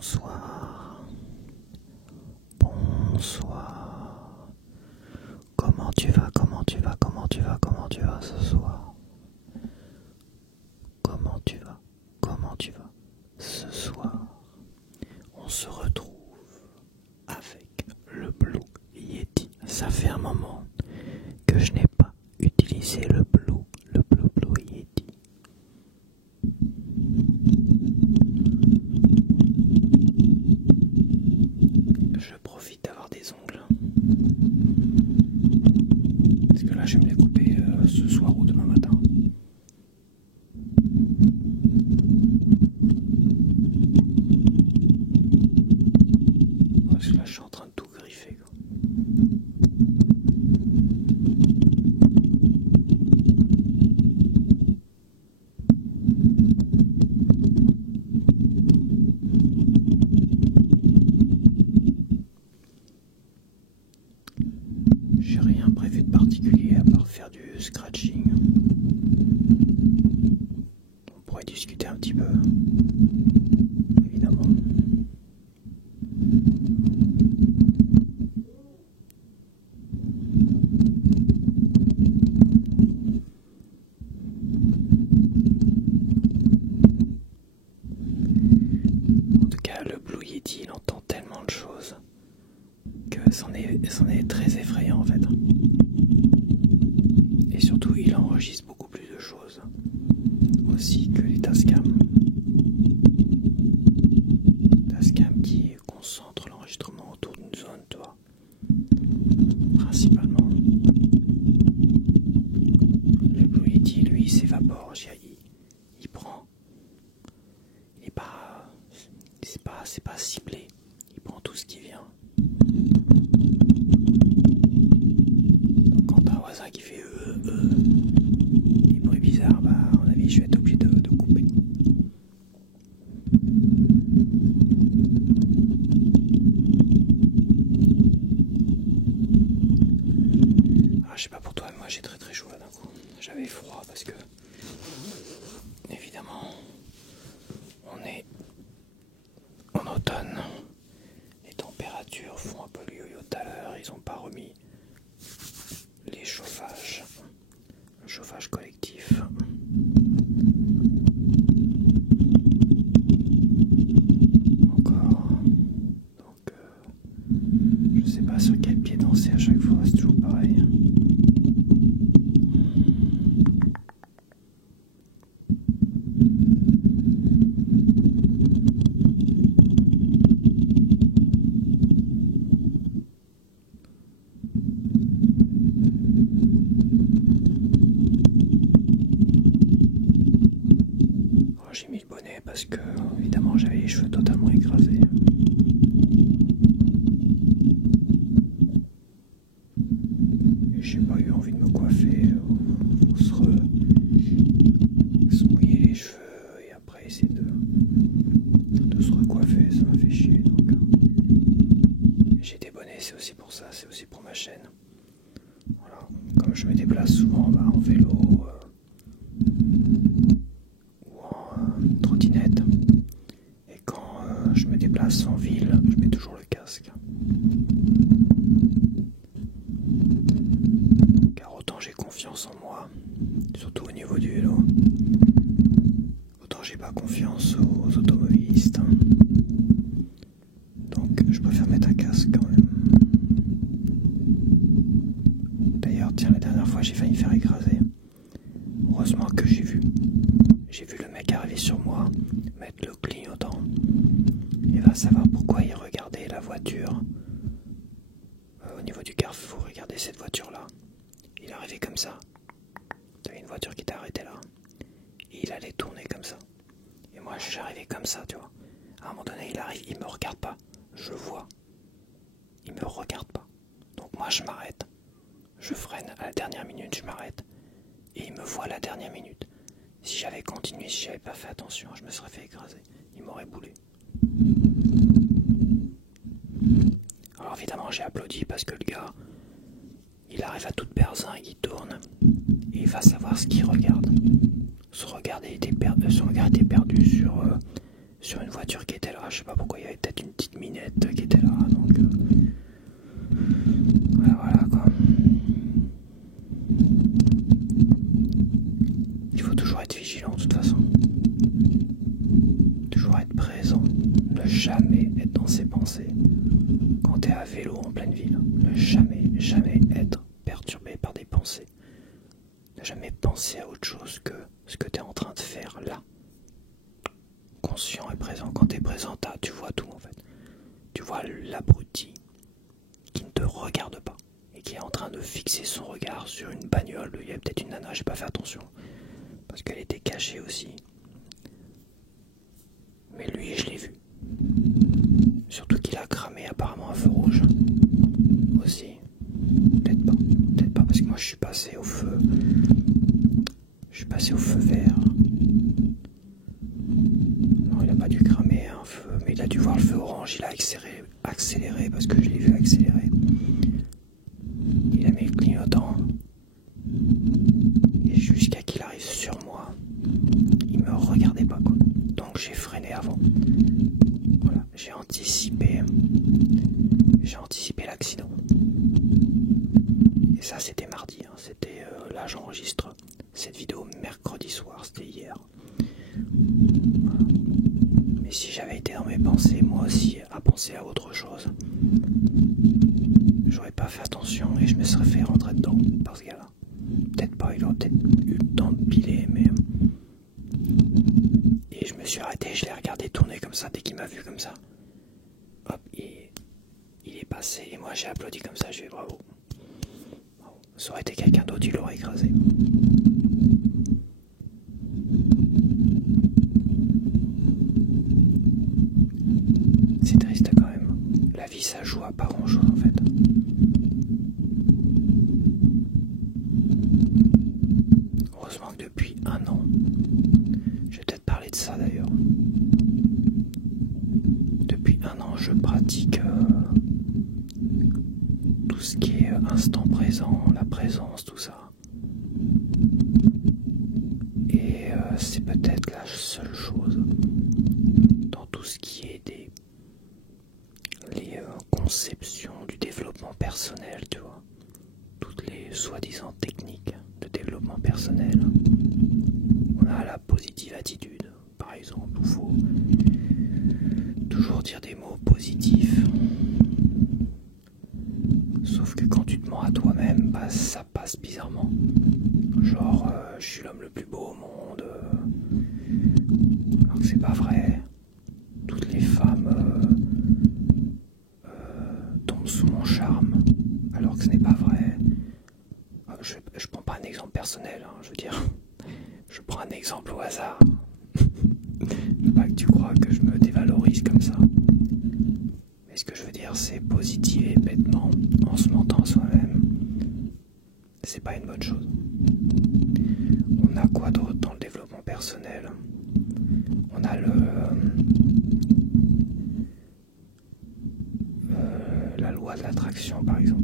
Bonsoir, bonsoir. Comment tu vas, comment tu vas, comment tu vas, comment tu vas ce soir? Comment tu vas, comment tu vas ce soir? On se retrouve avec le Blue Yeti. Ça fait un moment que je n'ai pas utilisé le Blue Yeti. Je profite d'avoir des ongles. Parce que là, je vais me les couper ce soir ou demain matin. Parce que là, je suis en train de tout griffer, quoi. J'ai rien prévu de particulier à part faire du scratching. On pourrait discuter un petit peu, évidemment. En tout cas, le Blue Yeti, il entend tellement de choses que c'en est très effrayant en fait. Et surtout, il enregistre beaucoup plus de choses aussi que les Tascam. Tascam qui concentre l'enregistrement autour d'une zone, toi, principalement. Le Blue Yeti, lui, il s'évapore, il prend. C'est pas ciblé. Il prend tout ce qui vient. Donc quand t'as un voisin qui fait des bruits bizarres, bah à mon avis je vais être obligé de couper. Ah, je sais pas pour toi, mais moi j'ai très très chaud là d'un coup. J'avais froid parce que évidemment on est en automne. Les températures font un peu le yo-yo tout à l'heure. Ils n'ont pas remis les chauffages, le chauffage collectif. Encore. Donc je sais pas sur quel pied danser à chaque fois, c'est toujours pareil. J'ai mis le bonnet parce que, évidemment, j'avais les cheveux totalement écrasés. Et j'ai pas eu envie de me coiffer ou se mouiller les cheveux et après essayer de se recoiffer, ça m'a fait chier. Donc j'ai des bonnets, c'est aussi pour ça, c'est aussi pour ma chaîne. Voilà. Comme je me déplace souvent en vélo, trottinette, et quand je me déplace en ville, je mets toujours le casque, car autant j'ai confiance en moi, surtout au niveau du vélo, autant j'ai pas confiance aux automobilistes, donc je préfère mettre un casque quand même. D'ailleurs, tiens, la dernière fois j'ai failli me faire écraser. Heureusement que j'ai vu le mec arriver sur moi, mettre le clignotant, et va savoir pourquoi il regardait la voiture au niveau du carrefour. Regardez cette voiture là, il est arrivé comme ça. T'avais une voiture qui était arrêtée là, et il allait tourner comme ça. Et moi j'arrivais comme ça, tu vois. À un moment donné il arrive, il me regarde pas, je vois, il me regarde pas. Donc moi je m'arrête, je freine à la dernière minute, je m'arrête, et il me voit à la dernière minute. Si j'avais continué, si j'avais pas fait attention, je me serais fait écraser. Il m'aurait boulé. Alors évidemment, j'ai applaudi parce que le gars, il arrive à toute berzingue, il tourne, et il va savoir ce qu'il regarde. Son regard était perdu sur sur une voiture qui était là. Je sais pas pourquoi, il y avait peut-être une petite minette qui était là. Donc voilà quoi. Il faut toujours être vigilant de toute façon. Toujours être présent. Ne jamais être dans ses pensées. Quand tu es à vélo en pleine ville, ne jamais être perturbé par des pensées. Ne jamais penser à autre chose que ce que tu es en train de faire là. Conscient et présent. Quand tu es présent, tu vois tout en fait. Tu vois l'abruti qui ne te regarde pas et qui est en train de fixer son regard sur une bagnole. Il y a peut-être une nana, j'ai pas fait attention parce qu'elle était cachée aussi. Mais lui, je l'ai vu. Surtout qu'il a cramé apparemment un feu rouge aussi. Peut-être pas parce que moi je suis passé au feu. Je suis passé au feu vert. Non, il a pas dû cramer un feu, mais il a dû voir le feu orange. Il a accéléré parce que je l'ai vu accélérer. Il a mis le clignotant. Et jusqu'à qu'il arrive sur moi, il me regardait pas quoi. Donc j'ai freiné avant. Voilà, j'ai anticipé l'accident. Et ça c'était mardi, hein. C'était là j'enregistre cette vidéo mercredi soir, c'était hier. Voilà. Mais si j'avais été dans mes pensées, moi aussi, à penser à autre chose, j'aurais pas fait attention et je me serais fait rentrer dedans par ce gars-là. Peut-être pas, il aurait peut-être eu le temps de piler, mais... Et je me suis arrêté, je l'ai regardé tourner comme ça, dès qu'il m'a vu comme ça. Hop, il est passé et moi j'ai applaudi comme ça, je vais bravo. Ça aurait été quelqu'un d'autre, il l'aurait écrasé. C'est triste quand même. La vie ça joue à pas grand chose en fait. Heureusement que depuis 1 an, je vais peut-être parler de ça d'ailleurs. Depuis 1 an je pratique tout ce qui est instant présent, la présence, tout ça. Et c'est peut-être la seule chose dans tout ce qui est les conceptions du développement personnel, tu vois. Toutes les soi-disant techniques de développement personnel. On a la positive attitude, par exemple, où il faut toujours dire des mots positifs. Sauf que quand tu te mens à toi-même, bah, ça passe bizarrement. Genre, je suis l'homme le plus beau au monde. Alors que c'est pas vrai. Toutes les femmes tombent sous mon charme. Alors que ce n'est pas vrai. Je prends pas un exemple personnel, hein, je veux dire. Je prends un exemple au hasard. Faut pas que tu crois que je me dévalorise comme ça. Mais ce que je veux dire, c'est positiver bêtement en se mentant à soi-même. C'est pas une bonne chose. On a quoi d'autre dans le développement personnel? On a la loi de l'attraction par exemple.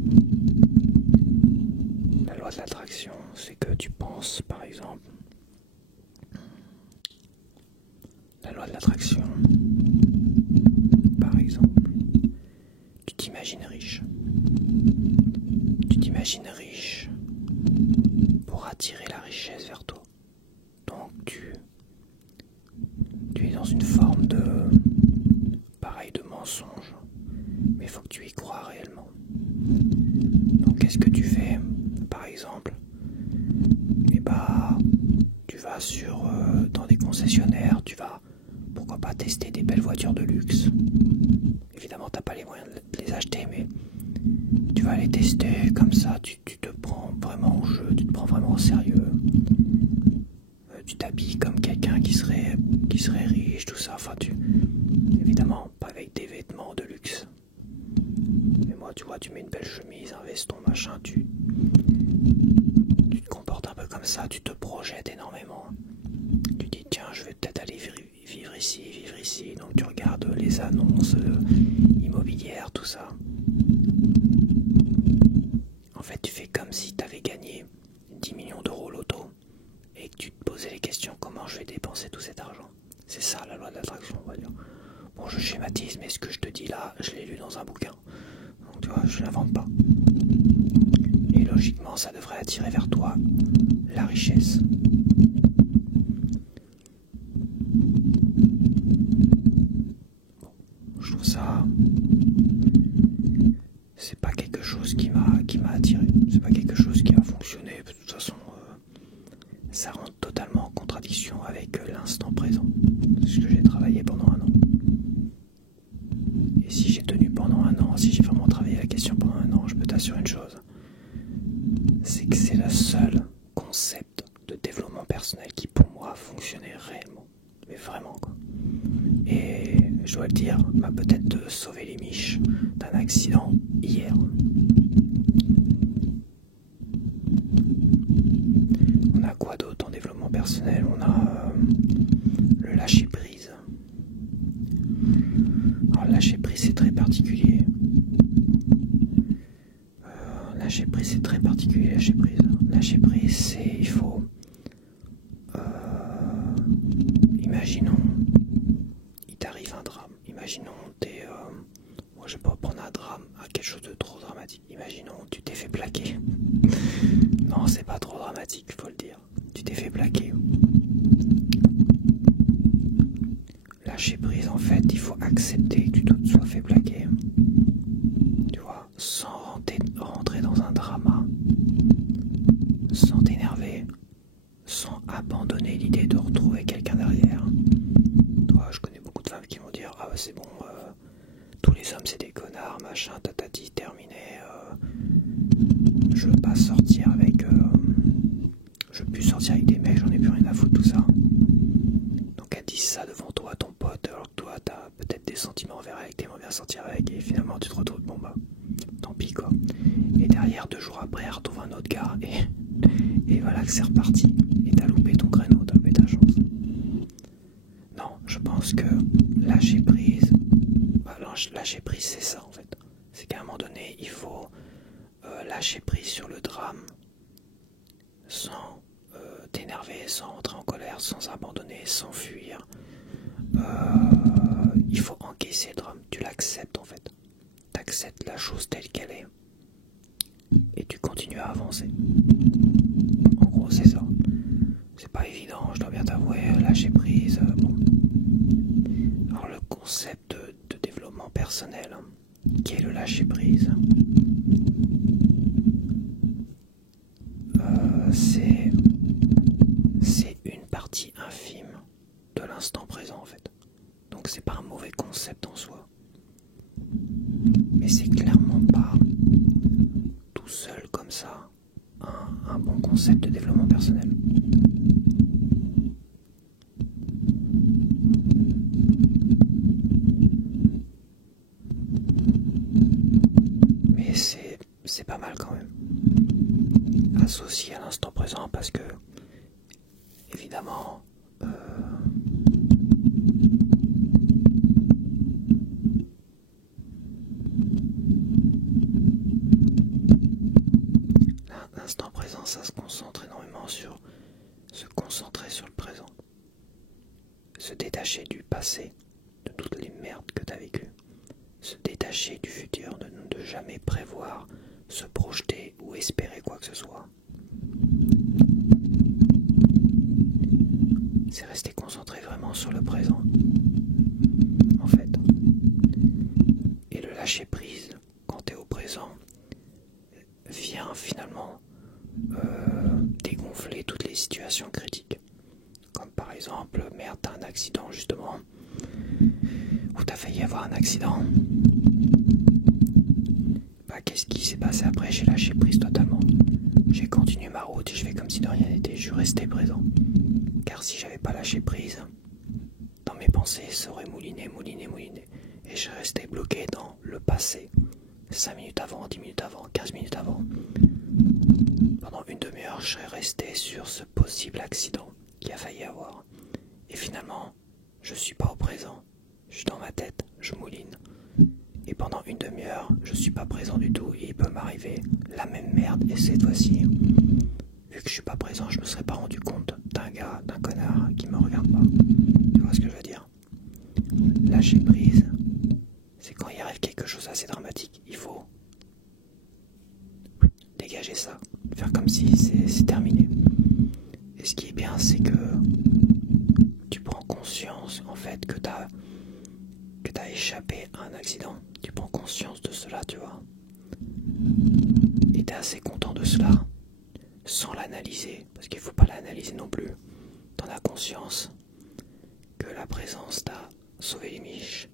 La loi de l'attraction, c'est que tu penses par exemple. La loi de l'attraction, par exemple, tu t'imagines riche. Tu t'imagines riche pour attirer la richesse vers toi. Donc tu es dans une forme de mensonge, mais il faut que tu y crois réellement. Donc qu'est-ce que tu fais? Par exemple, tu vas dans des concessionnaires, tu vas pourquoi pas tester des belles voitures de luxe. Évidemment t'as pas les moyens de les acheter, mais tu vas les tester comme ça, tu te prends vraiment au jeu, tu te prends vraiment au sérieux. Tu t'habilles comme quelqu'un qui serait riche, tout ça. Enfin, évidemment, pas avec des vêtements de luxe. Mais moi, tu vois, tu mets une belle chemise, un veston, machin, tu te comportes un peu comme ça, tu te projettes énormément. Tu dis, tiens, je vais peut-être aller vivre ici. Donc tu regardes les annonces immobilières, tout ça. En fait, tu fais comme si tu avais gagné 10 millions d'euros au loto et que tu te posais les questions, comment je vais dépenser tout cet argent? C'est ça la loi de l'attraction, on va dire. Bon, je schématise, mais ce que je te dis là, je l'ai lu dans un bouquin. Donc tu vois, je l'invente pas. Et logiquement, ça devrait attirer vers toi la richesse. Bon, je trouve ça... C'est pas quelque chose qui m'a attiré. C'est pas quelque chose qui a fonctionné. De toute façon, ça rentre totalement en contradiction avec l'instant présent. C'est ce que j'ai travaillé pendant un an. Et si j'ai tenu pendant un an, si j'ai vraiment travaillé la question pendant un an, je peux t'assurer une chose. C'est que c'est le seul concept de développement personnel qui pour moi fonctionnait réellement. Mais vraiment quoi. Et je dois le dire, m'a peut-être sauvé les miches d'un accident hier. On a quoi d'autre en développement personnel? On a le lâcher prise. Alors le lâcher prise c'est très particulier. Lâcher prise c'est très particulier. Lâcher prise c'est il faut imaginons il t'arrive un drame. Imaginons moi je vais pas prendre un drame à quelque chose de trop dramatique. Imaginons tu t'es fait plaquer. Non, c'est pas trop dramatique, faut le dire. Tu t'es fait plaquer. Lâcher prise, en fait, il faut accepter que tu te sois fait plaquer. Tu vois, sans rentrer dans un drama, sans t'énerver, sans abandonner l'idée de retrouver quelqu'un derrière. Toi, je connais beaucoup de femmes qui vont dire « Ah bah c'est bon, tous les hommes c'est des connards, machin, tatati, terminé. Je veux pas sortir avec... je veux plus sortir avec des mecs, j'en ai plus rien à foutre, tout ça. » Donc elle dit ça devant toi, ton pote, alors que toi t'as peut-être des sentiments envers elle, que t'aimerais bien sortir avec, et finalement tu te retrouves, bon bah, tant pis quoi. Et derrière, 2 jours après, elle retrouve un autre gars, et voilà que c'est reparti. Et t'as loupé ton créneau, t'as loupé ta chance. Non, je pense que lâcher prise, lâcher prise c'est ça en fait. C'est qu'à un moment donné, il faut lâcher prise sur le drame, sans t'énerver, sans rentrer en colère, sans abandonner, sans fuir. Il faut encaisser le drame, tu l'acceptes en fait. Tu acceptes la chose telle qu'elle est et tu continues à avancer. En gros c'est ça. C'est pas évident, je dois bien t'avouer, lâcher prise. Bon. Alors le concept de développement personnel, qui est le lâcher prise, c'est une partie infime de l'instant présent en fait. Donc c'est pas un mauvais concept en soi. Mais c'est clairement pas tout seul comme ça un bon concept de développement personnel. Mais c'est pas mal quand même. Associé à l'instant présent parce que évidemment l'instant présent ça se concentre énormément sur se concentrer sur le présent, se détacher du passé, de toutes les merdes que tu as vécues, se détacher du futur, de jamais prévoir, se projeter ou espérer quoi que ce soit. C'est rester concentré vraiment sur le présent, en fait. Et le lâcher prise, quand tu es au présent, vient finalement dégonfler toutes les situations critiques. Comme par exemple, merde, t'as un accident justement, ou t'as failli avoir un accident. Bah, qu'est-ce qui s'est passé après? J'ai lâché prise totalement. J'ai continué ma route et je fais comme si de rien n'était, je suis resté présent. Car si j'avais pas lâché prise, dans mes pensées, ça aurait mouliné. Et je restais bloqué dans le passé. 5 minutes avant, 10 minutes avant, 15 minutes avant. Pendant une demi-heure, je serais resté sur ce possible accident qu'il a failli avoir. Et finalement, je suis pas au présent. Je suis dans ma tête, je mouline. Et pendant une demi-heure, je suis pas présent du tout et il peut m'arriver la même merde. Et cette fois-ci, vu que je suis pas présent, je me serais pas rendu compte d'un gars, d'un connard qui me regarde pas. Tu vois ce que je veux dire? lâcher prise, c'est quand il arrive quelque chose d'assez dramatique, il faut dégager ça, faire comme si c'est terminé. Et ce qui est bien, c'est que tu prends conscience en fait que t'as échappé à un accident. Tu prends conscience de cela, tu vois. Et t'es assez content de cela, sans l'analyser, parce qu'il faut pas l'analyser non plus. T'en as conscience que la présence t'a sauvé les miches.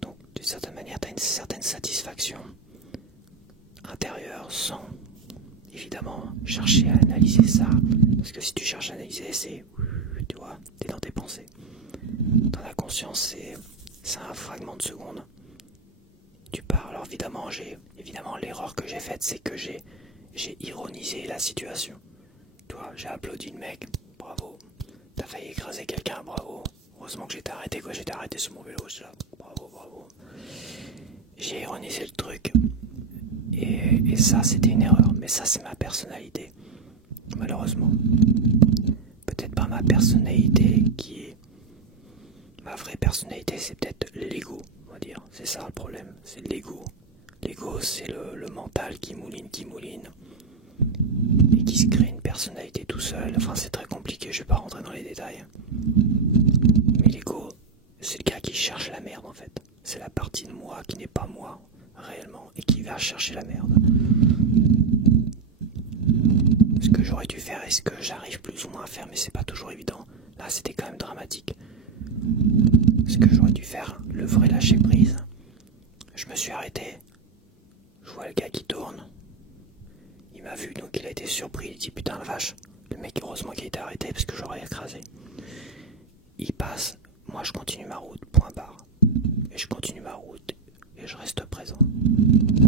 Donc d'une certaine manière, t'as une certaine satisfaction intérieure, sans évidemment chercher à analyser ça, parce que si tu cherches à analyser, c'est, tu vois, t'es dans tes pensées. T'en as conscience, c'est un fragment de seconde. Tu pars. Alors évidemment l'erreur que j'ai faite, c'est que j'ai ironisé la situation. Tu vois, j'ai applaudi le mec, bravo. T'as failli écraser quelqu'un, bravo. Heureusement que j'étais arrêté sur mon vélo, là. Bravo. J'ai ironisé le truc. Et ça, c'était une erreur. Mais ça, c'est ma personnalité. Malheureusement. Peut-être pas ma personnalité qui est... Ma vraie personnalité, c'est peut-être l'ego, on va dire. C'est ça le problème, c'est l'ego. L'ego, c'est le mental qui mouline. Et qui se crée une personnalité tout seul. Enfin, c'est très compliqué, je vais pas rentrer dans les détails. Mais l'ego, c'est le gars qui cherche la merde, en fait. C'est la partie de moi qui n'est pas moi, réellement, et qui va chercher la merde. Ce que j'aurais dû faire et ce que j'arrive plus ou moins à faire, mais c'est pas toujours évident. Là, c'était quand même dramatique. Ce que j'aurais dû faire, le vrai lâcher prise. Je me suis arrêté. Je vois le gars qui tourne. Il m'a vu, donc il a été surpris. Il dit putain la vache. Le mec, heureusement qu'il a été arrêté parce que j'aurais écrasé. Il passe. Moi, je continue ma route. Point barre. Et je continue ma route. Et je reste présent.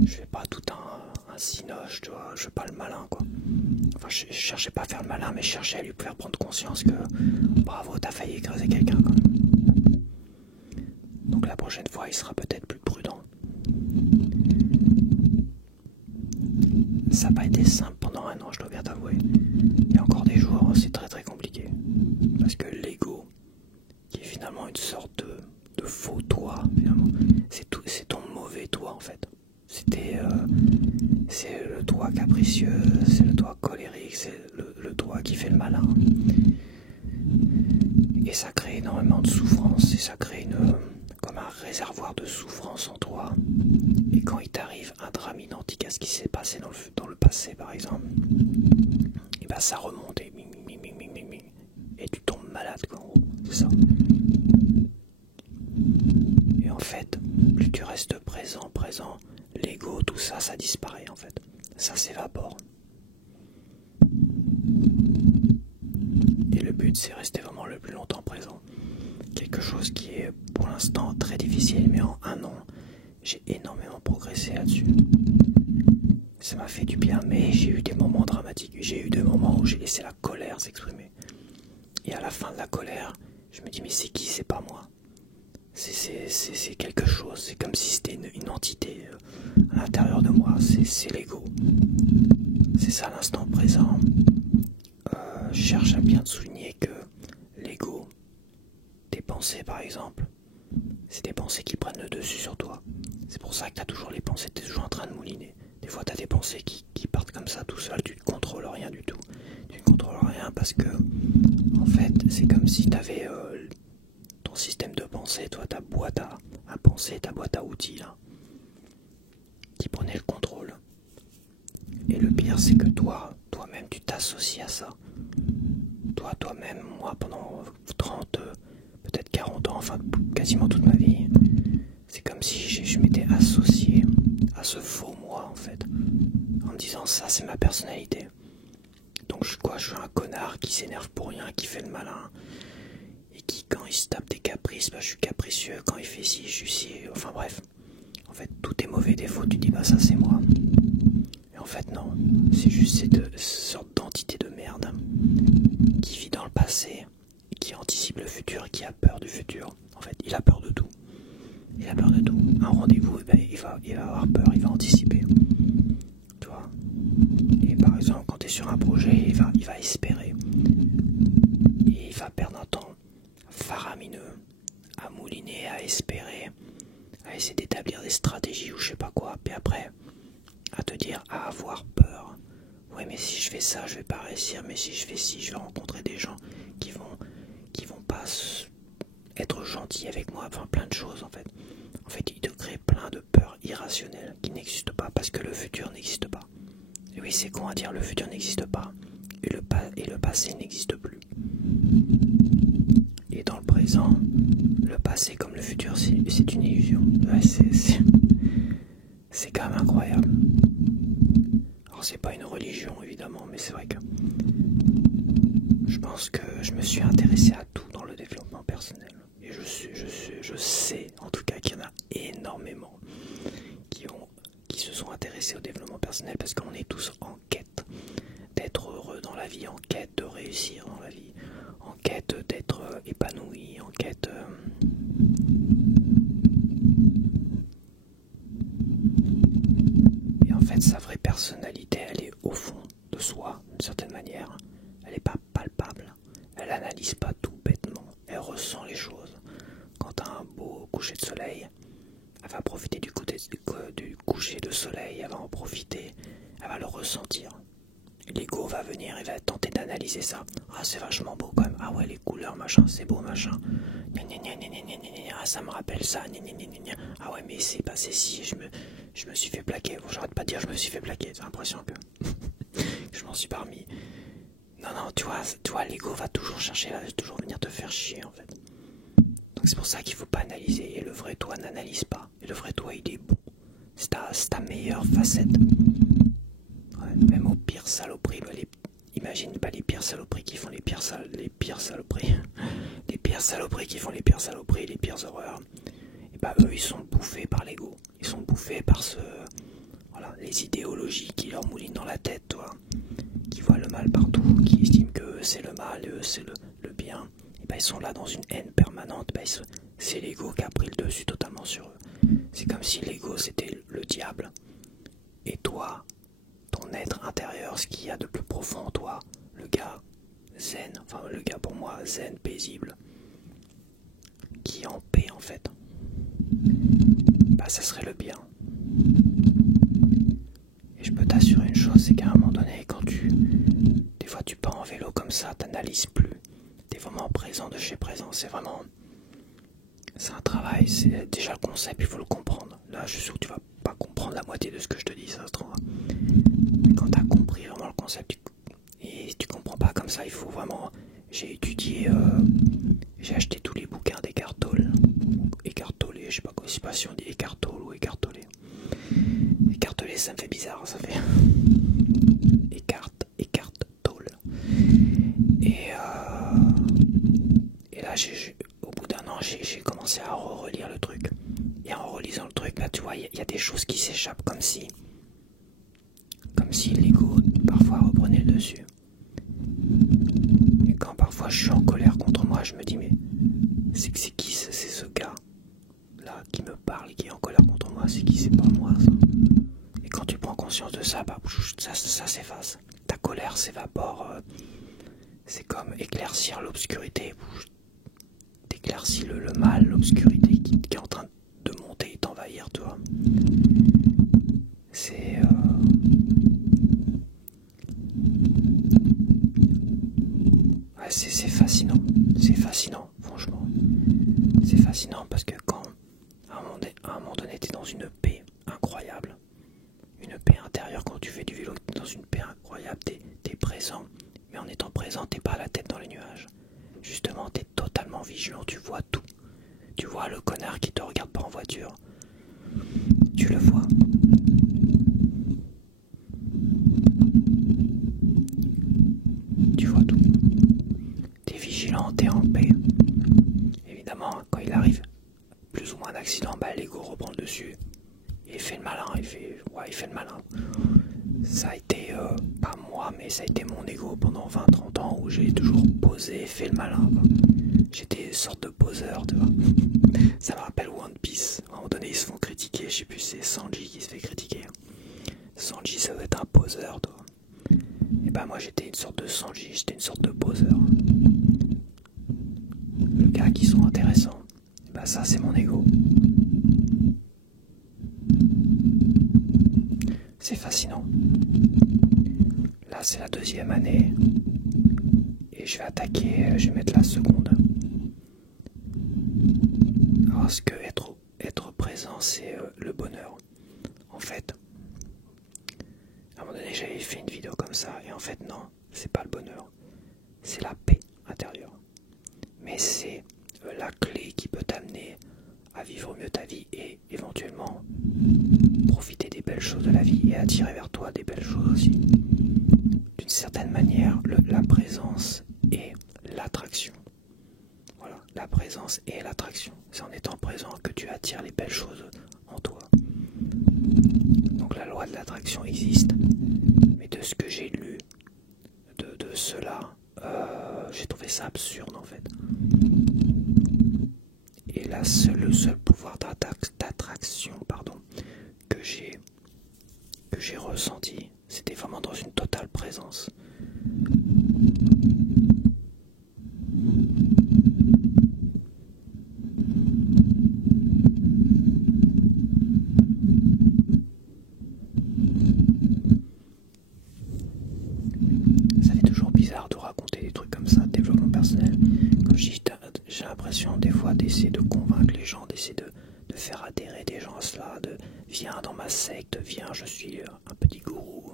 Je fais pas tout un cinoche, tu vois. Je fais pas le malin, quoi. Enfin, je cherchais pas à faire le malin, mais je cherchais à lui faire prendre conscience que bravo, t'as failli écraser quelqu'un, quoi. Donc la prochaine fois, il sera peut-être plus prudent. Ça n'a pas été simple pendant un an, je dois bien t'avouer. Il y a encore des jours, c'est très très compliqué. Parce que l'ego, qui est finalement une sorte de faux toi, finalement, c'est ton mauvais toi en fait. C'est le toi capricieux, c'est le toi colérique, c'est le toi qui fait le malin. Et ça crée énormément de souffrance, et ça crée comme un réservoir de souffrance en toi. Et quand il t'arrive un drame identique à ce qui s'est passé dans le passé par exemple, et ben ça remonte et tu tombes malade quoi, en gros, c'est ça. Et en fait, plus tu restes présent, l'ego, tout ça, ça disparaît en fait. Ça s'évapore. Et le but c'est rester vraiment le plus longtemps présent. Quelque chose qui est pour l'instant très difficile, mais en un an, j'ai énormément progressé là-dessus. Ça m'a fait du bien, mais j'ai eu des moments dramatiques. J'ai eu des moments où j'ai laissé la colère s'exprimer. Et à la fin de la colère, je me dis mais c'est qui, c'est pas moi. C'est quelque chose, c'est comme si c'était une entité à l'intérieur de moi, c'est l'ego. C'est ça l'instant présent. Je cherche à bien souligner que l'ego, tes pensées par exemple, c'est des pensées qui prennent le dessus sur toi. C'est pour ça que tu as toujours les pensées, tu es toujours en train de mouliner. Des fois tu as des pensées qui partent comme ça tout seul, tu ne contrôles rien du tout. Tu ne contrôles rien parce que, en fait, c'est comme si tu avais ton système de pensée, toi ta boîte à penser, ta boîte à outils là, qui prenait le contrôle. Et le pire c'est que toi-même tu t'associes à ça. Toi-même, moi pendant 30, peut-être 40 ans, enfin quasiment toute ma vie, c'est comme si je m'étais associé à ce faux moi en fait, en me disant ça c'est ma personnalité. Donc je suis un connard qui s'énerve pour rien, qui fait le malin, et qui quand il se tape des caprices, je suis capricieux, quand il fait ci, je suis ci, enfin bref. En fait tous tes mauvais défauts, tu dis ça c'est moi. Et en fait non, c'est juste cette sorte d'entité de merde qui vit dans le passé, qui anticipe le futur et qui a peur du futur. En fait, il a peur de tout. Il a peur de tout. Un rendez-vous, il va avoir peur, il va anticiper. Tu vois. Et par exemple, quand tu es sur un projet, il va espérer. Et il va perdre un temps faramineux mouliner, à espérer, à essayer d'établir des stratégies ou je sais pas quoi, puis après, à te dire, à avoir peur. Ouais, mais si je fais ça, je vais pas réussir, mais si je fais ci, je vais rencontrer des gens qui vont pas être gentils avec moi, enfin plein de choses en fait. En fait, il te crée plein de peurs irrationnelles qui n'existent pas parce que le futur n'existe pas. Et oui, c'est con à dire, le futur n'existe pas et le passé n'existe plus. Et dans le présent, le passé comme le futur, c'est une illusion. Ouais, c'est quand même incroyable. Alors c'est pas une religion évidemment, mais c'est vrai que je pense que je me suis intéressé à tout dans le développement personnel. Et je sais en tout cas qu'il y en a énormément qui se sont intéressés au développement personnel parce qu'on est tous en quête d'être heureux dans la vie, en quête de réussir dans la vie, en quête d'être épanoui, en quête... Et en fait, sa vraie personnalité, elle est au fond de soi, d'une certaine manière. Elle n'est pas palpable, elle n'analyse pas tout bêtement, elle ressent les choses. Quand tu as un beau coucher de soleil, elle va profiter du coucher de soleil, elle va en profiter, elle va le ressentir. L'ego va venir et va tenter d'analyser ça. Ah, c'est vachement beau quand même. Ah ouais, les couleurs, machin, c'est beau, machin. Ah, ça me rappelle ça. Ah ouais, mais c'est passé si je me suis fait plaquer. Bon, j'arrête pas de dire je me suis fait plaquer. J'ai l'impression que je m'en suis pas remis. Non, tu vois, l'ego va toujours chercher, va toujours venir te faire chier en fait. Donc c'est pour ça qu'il faut pas analyser. Et le vrai toi n'analyse pas. Et le vrai toi, il est beau. C'est ta meilleure facette. Ouais, même aux pires saloperies, imagine pas les pires saloperies qui font les pires saloperies. Les pires saloperies qui font les pires saloperies, les pires horreurs. Et bah eux ils sont bouffés par l'ego. Ils sont bouffés par les idéologies qui leur moulinent dans la tête, toi. Qui voient le mal partout, qui estiment que c'est le mal, eux c'est le bien. Et bah ils sont là dans une haine permanente. Bah, c'est l'ego qui a pris le dessus totalement sur eux. C'est comme si l'ego c'était le diable. Et toi, ton être intérieur, ce qu'il y a de plus profond en toi, le gars zen, enfin le gars pour moi zen, paisible, qui est en paix en fait, bah ça serait le bien. Et je peux t'assurer une chose, c'est qu'à un moment donné, des fois tu pars en vélo comme ça, t'analyses plus, t'es vraiment présent de chez présent, c'est un travail, c'est déjà le concept, il faut le comprendre. Là je suis sûr que tu vas pas comprendre la moitié de ce que je te dis, ça se trouve. Mais quand tu as compris vraiment le concept, et tu comprends pas comme ça, il faut vraiment... J'ai étudié, j'ai acheté tous les bouquins d'Eckhart Tolle, je sais pas si on dit Eckhart Tolle ou Eckhart Tolle. Eckhart Tolle, ça me fait bizarre, ça fait... Eckhart Tolle. Et là, au bout d'un an, j'ai commencé à relire le truc. Et en relisant le truc, là, tu vois, il y a des choses qui s'échappent comme si l'ego parfois reprenait le dessus. Et quand parfois je suis en colère contre moi, je me dis mais c'est qui c'est ce gars là qui me parle et qui est en colère contre moi, c'est qui, c'est pas moi ça. Et quand tu prends conscience de ça, bah ça s'efface. Ta colère s'évapore, c'est comme éclaircir l'obscurité. T'éclaircis le mal, l'obscurité qui est en train de monter et t'envahir, toi. C'est fascinant, franchement. C'est fascinant parce que quand, à un moment donné, t'es dans une paix incroyable, une paix intérieure, quand tu fais du vélo, t'es dans une paix incroyable, t'es présent, mais en étant présent, t'es pas la tête dans les nuages. Justement, t'es totalement vigilant, tu vois tout. Tu vois le connard qui te regarde pas en voiture. Tu le vois. Tu vois tout. T'es vigilant, t'es en paix. Évidemment, quand il arrive plus ou moins d'accident, bah l'ego reprend le dessus. Il fait le malin, il fait le malin. Ça a été, pas moi, mais ça a été mon ego pendant 20-30 ans où j'ai toujours posé et fait le malin. J'étais une sorte de poseur, tu vois. Ça me rappelle One Piece. À un moment donné, ils se font critiquer. Je sais plus, c'est Sanji qui se fait critiquer. Sanji, ça doit être un poseur, toi. Et bah, moi, j'étais une sorte de Sanji, j'étais une sorte de poseur. Les gars qui sont intéressants, bah, ça Et je vais attaquer, je vais mettre la seconde. Parce que être présent, c'est le bonheur. En fait, à un moment donné, j'avais fait une vidéo comme ça, et en fait, non, c'est pas le bonheur. C'est la paix intérieure. Mais c'est la clé qui peut t'amener à vivre mieux ta vie et éventuellement profiter des belles choses de la vie et attirer vers toi des belles choses aussi. D'une certaine manière, la présence et l'attraction. Voilà, la présence et l'attraction. C'est en étant présent que tu attires les belles choses en toi. Donc la loi de l'attraction existe, mais de ce que j'ai lu, de cela, j'ai trouvé ça absurde en fait. Et là, le seul pouvoir d'attraction que j'ai ressenti, c'était vraiment dans une totale présence. Ça fait toujours bizarre de raconter des trucs comme ça, développement personnel. Comme je dis, j'ai l'impression des fois d'essayer de convaincre les gens, d'essayer de faire adhérer des gens à cela, de viens dans ma secte, viens, je suis un petit gourou.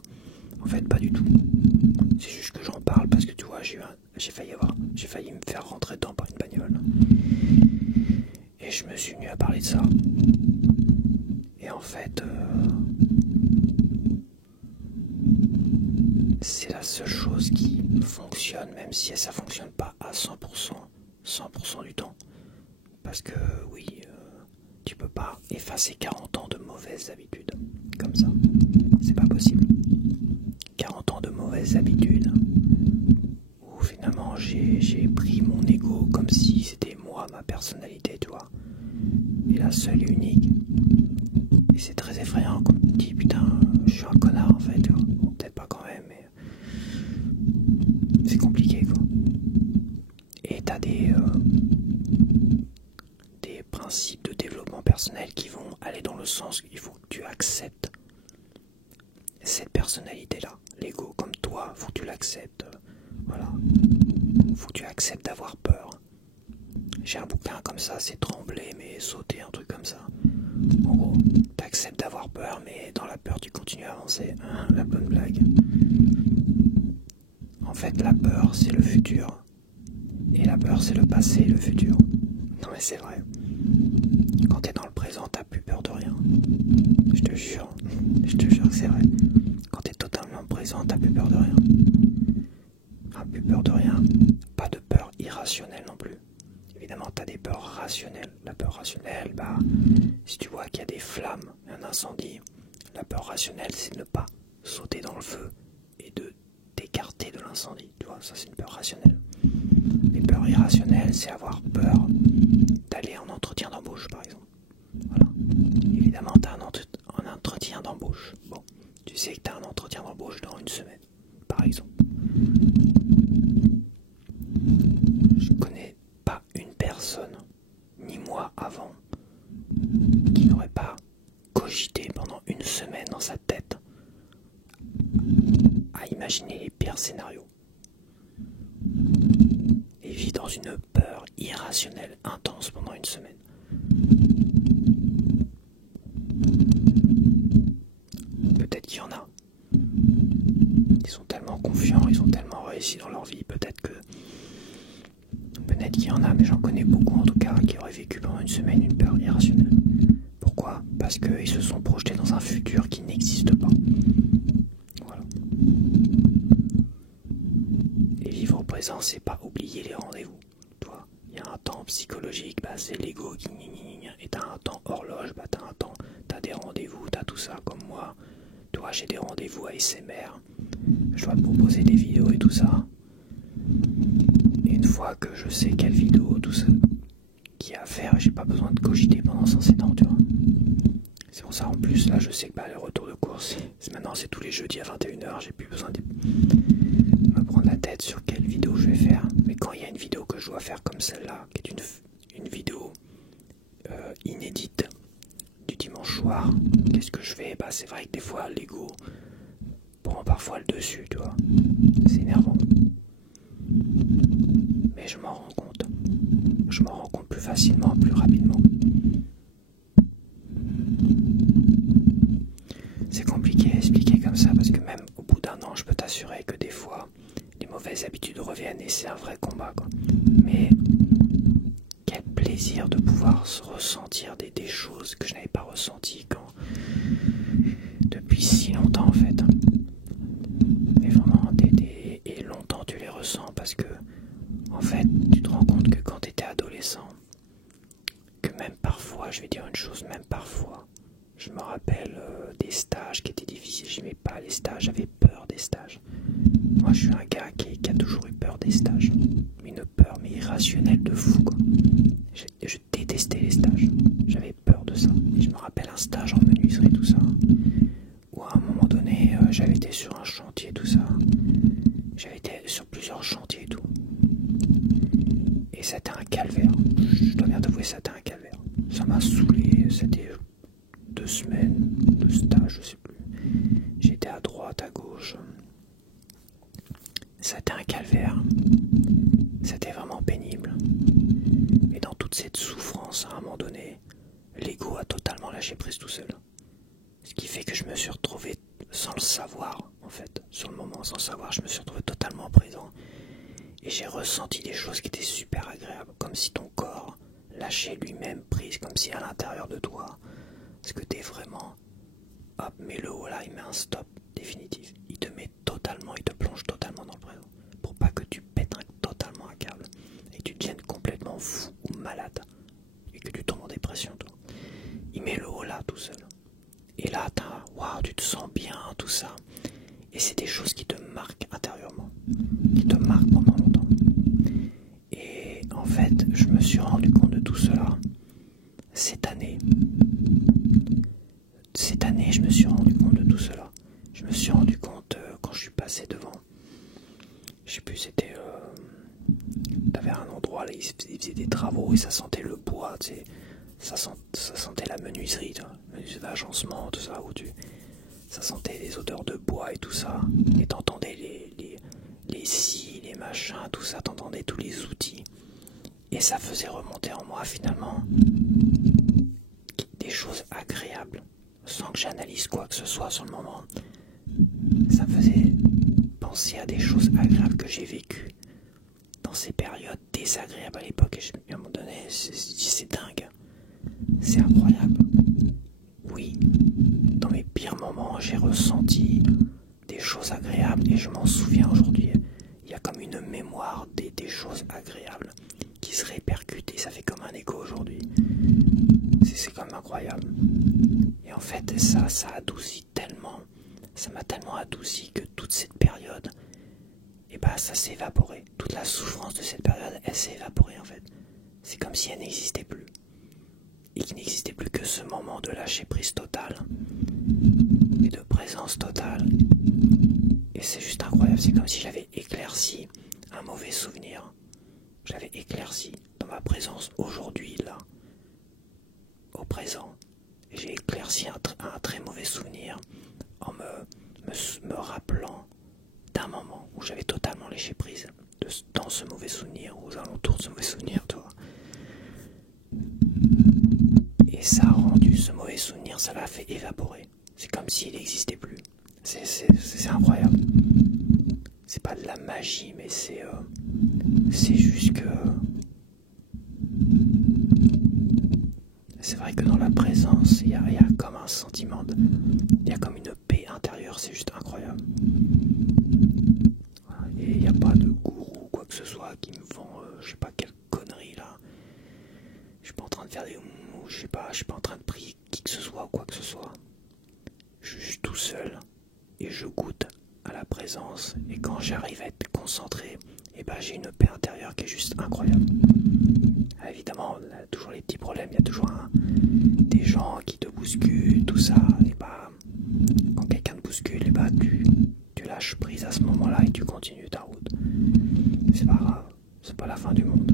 En fait, pas du tout. C'est juste que j'en parle parce que tu vois, j'ai failli me faire rentrer dedans par une bagnole. Et je me suis mis à parler de ça. Et en fait, c'est la seule chose qui fonctionne, même si ça fonctionne pas à 100% du temps. Parce que oui, tu peux pas effacer 40 ans de mauvaises habitudes comme ça. C'est pas possible. 40 ans de mauvaises habitudes où finalement j'ai pris mon ego comme si c'était moi, ma personnalité, tu vois. Et la seule et unique. Et c'est très effrayant quand tu te dis putain, je suis un connard en fait, tu vois. Bon, peut-être pas quand même, mais c'est compliqué quoi. Et t'as des principes de développement personnel qui vont aller dans le sens qu'il faut que tu acceptes cette personnalité-là, l'ego comme toi, faut que tu l'acceptes. Voilà. Faut que tu acceptes d'avoir peur. J'ai un bouquin comme ça, c'est trembler, mais sauter, un truc comme ça. En gros, tu acceptes d'avoir peur, mais dans la peur, tu continues à avancer. Hein, la bonne blague. En fait, la peur, c'est le futur. Et la peur, c'est le passé et le futur. Non mais c'est vrai. Quand t'es dans le présent, t'as plus peur de rien. Je te jure que c'est vrai. Quand t'es totalement présent, t'as plus peur de rien. Plus peur de rien. Pas de peur irrationnelle non plus. Évidemment, t'as des peurs rationnelles. La peur rationnelle, si tu vois qu'il y a des flammes, un incendie, la peur rationnelle, c'est de ne pas sauter dans le feu et de t'écarter de l'incendie. Tu vois, ça c'est une peur rationnelle. Les peurs irrationnelles, c'est avoir peur d'aller en entretien d'embauche, par exemple. Voilà. Évidemment, tu as un entretien d'embauche. Bon, tu sais que tu as un entretien d'embauche dans une semaine, par exemple. Je connais pas une personne, ni moi avant, qui n'aurait pas cogité pendant une semaine dans sa tête à imaginer les pires scénarios. Et vit dans une peur irrationnelle, intense pendant une semaine. Peut-être qu'il y en a. Ils sont tellement confiants, ils ont tellement réussi dans leur vie, peut-être qu'il y en a, mais j'en connais beaucoup en tout cas, qui auraient vécu pendant une semaine une peur irrationnelle. Pourquoi ? Parce qu'ils se sont projetés dans un futur qui n'existe pas. Voilà. Et vivre au présent, c'est pas oublier les rendez-vous. Toi, il y a un temps psychologique, c'est l'ego qui et t'as un temps horloge, t'as des rendez-vous, t'as tout ça comme moi. Toi, j'ai des rendez-vous ASMR. Je dois te proposer des vidéos et tout ça. Et une fois que je sais quelle vidéo, tout ça, qu'il y a à faire, j'ai pas besoin de cogiter pendant 107 ans, tu vois. C'est pour ça, en plus, là, je sais que les retours de course, maintenant, c'est tous les jeudis à 21h, j'ai plus besoin de me prendre la tête sur quelle vidéo je vais faire. Mais quand il y a une vidéo que je dois faire comme celle-là, qui est une vidéo inédite du dimanche soir, qu'est-ce que je fais ? C'est vrai que des fois, l'ego prend parfois le dessus, tu vois. C'est énervant. facilement, plus rapidement. C'est compliqué à expliquer comme ça parce que même au bout d'un an, je peux t'assurer que des fois, les mauvaises habitudes reviennent et c'est un vrai combat, quoi. Mais quel plaisir de pouvoir ressentir des choses que je n'avais pas ressenties depuis si longtemps en fait. Mais vraiment, et longtemps tu les ressens parce que en fait, tu te rends compte que quand tu étais adolescent, que même parfois, je vais dire une chose, même parfois, je me rappelle des stages qui étaient difficiles, j'aimais pas les stages, j'avais peur des stages. Moi, je suis un gars qui a toujours eu peur des stages, une peur mais irrationnelle de fou, quoi. Je détestais les stages, j'avais peur de ça. Et je me rappelle un stage en menuiserie, tout ça, où à un moment donné, j'avais été sur un chantier, tout ça. J'avais été sur plusieurs chantiers et tout. Et c'était un calvaire. Je dois bien t'avouer, c'était un calvaire. Ça m'a saoulé, c'était 2 semaines de stage, je sais plus. J'étais à droite, à gauche. C'était un calvaire. C'était vraiment pénible. Et dans toute cette souffrance, à un moment donné, l'ego a totalement lâché prise tout seul. Ce qui fait que je me suis retrouvé sans le savoir, en fait. Sur le moment, sans le savoir, je me suis retrouvé totalement présent. Et j'ai ressenti des choses qui étaient super agréables. Comme si ton corps lâchait lui-même prise. Comme si à l'intérieur de toi, ce que t'es vraiment, hop, mais le haut là, il met un stop définitif. Il te met totalement, il te plonge totalement dans le présent. Pour pas que tu pètes totalement un câble. Et tu deviennes complètement fou ou malade. Et que tu tombes en dépression, toi. Il met le haut là, tout seul. Et là, waouh, tu te sens bien, tout ça. Et c'est des choses qui te marquent intérieurement. Qui te marquent pendant longtemps. Et en fait, je me suis rendu compte de tout cela cette année. Cette année, je me suis rendu compte de tout cela. Je me suis rendu compte quand je suis passé devant. Je sais plus, c'était... T'avais un endroit là, ils faisaient des travaux et ça sentait le bois, tu sais. Ça sentait la menuiserie, tu vois, menuiserie d'agencement, tout ça, ça sentait les odeurs de bois et tout ça, et t'entendais les scies, les machins, tout ça, t'entendais tous les outils, et ça faisait remonter en moi finalement des choses agréables, sans que j'analyse quoi que ce soit sur le moment. Ça me faisait penser à des choses agréables que j'ai vécues dans ces périodes désagréables à l'époque, et à un moment donné, c'est dingue. C'est incroyable. Oui, dans mes pires moments, j'ai ressenti des choses agréables et je m'en souviens aujourd'hui. Il y a comme une mémoire des choses agréables qui se répercutent et ça fait comme un écho aujourd'hui. C'est comme incroyable. Et en fait, ça adoucit tellement, ça m'a tellement adouci que toute cette période, et bah ça s'est évaporé. Toute la souffrance de cette période, elle s'est évaporée en fait. C'est comme si elle n'existait plus. Et qu'il n'existait plus que ce moment de lâcher prise totale et de présence totale. Et c'est juste incroyable, c'est comme si j'avais éclairci un mauvais souvenir. J'avais éclairci dans ma présence aujourd'hui, là, au présent. Et j'ai éclairci un très mauvais souvenir en me rappelant d'un moment où j'avais totalement lâché prise dans ce mauvais souvenir, aux alentours de ce mauvais souvenir, toi. Et ça a rendu ce mauvais souvenir, ça l'a fait évaporer. C'est comme s'il n'existait plus. C'est incroyable. C'est pas de la magie, mais c'est juste que... C'est vrai que dans la présence, il y a comme un sentiment, il y a comme une paix intérieure, c'est juste incroyable. Et il n'y a pas de gourou ou quoi que ce soit qui me vend, je sais pas quelle connerie là. Je suis pas en train de faire des moumous, je suis pas en train de prier qui que ce soit ou quoi que ce soit. Je suis tout seul et je goûte à la présence. Et quand j'arrive à être concentré, et ben j'ai une paix intérieure qui est juste incroyable. Évidemment, on a toujours les petits problèmes, il y a toujours des gens qui te bousculent, tout ça. Et bah, quand quelqu'un te bouscule, et bah tu lâches prise à ce moment-là et tu continues ta route. C'est pas grave, c'est pas la fin du monde.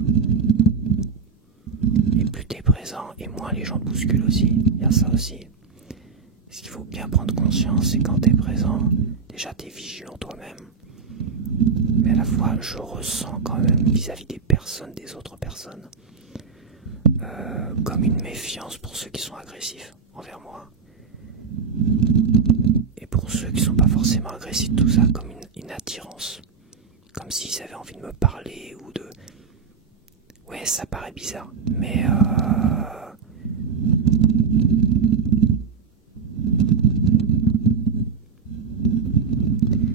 Et plus t'es présent, et moins les gens te bousculent aussi. Il y a ça aussi. Ce qu'il faut bien prendre conscience, c'est quand t'es présent, déjà t'es vigilant toi-même. Mais à la fois, je ressens quand même vis-à-vis des personnes, des autres personnes, comme une méfiance pour ceux qui sont agressifs envers moi. Et pour ceux qui sont pas forcément agressifs, tout ça, comme une attirance. Comme s'ils avaient envie de me parler ou de... Ouais, ça paraît bizarre, mais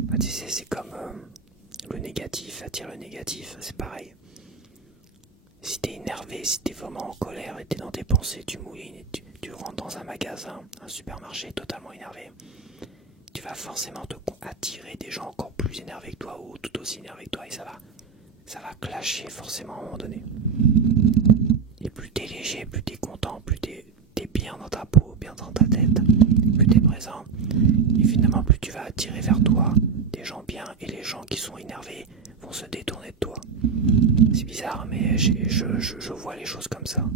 bah, tu sais, c'est comme le négatif attire le négatif, c'est pareil. Si t'es énervé, si t'es vraiment en colère et t'es dans tes pensées, tu moulines et tu rentres dans un magasin, un supermarché totalement énervé, tu vas forcément te attirer des gens encore plus énervés que toi ou tout aussi énervés que toi et ça va clasher forcément à un moment donné. Et plus t'es léger, plus t'es content, plus t'es bien dans ta peau, bien dans ta tête, plus t'es présent. Et finalement, plus tu vas attirer vers toi des gens bien et les gens qui sont énervés vont se détourner de toi. C'est bizarre, mais je vois les choses comme ça.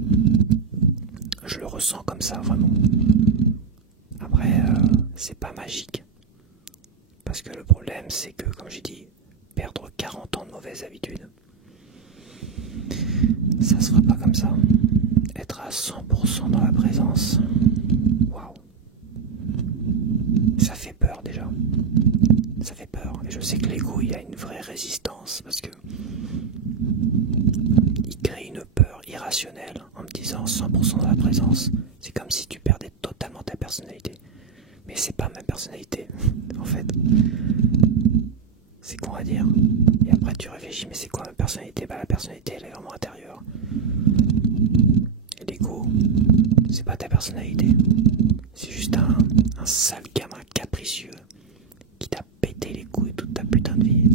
Je le ressens comme ça, vraiment. Après, c'est pas magique. Parce que le problème, c'est que, comme j'ai dit, perdre 40 ans de mauvaises habitudes, ça se fera pas comme ça. Être à 100% dans la présence, waouh. Ça fait peur déjà. Ça fait peur. Et je sais que l'ego, il a une vraie résistance parce que il crée une peur irrationnelle en me disant 100% dans la présence. C'est comme si tu perdais totalement ta personnalité. Mais c'est pas ma personnalité, en fait. C'est con à dire. Et après tu réfléchis, mais c'est quoi ma personnalité? Bah la personnalité, elle est vraiment intérieure. Et l'ego, c'est pas ta personnalité. C'est juste un sale gamin capricieux qui t'a pété les couilles toute ta putain de vie.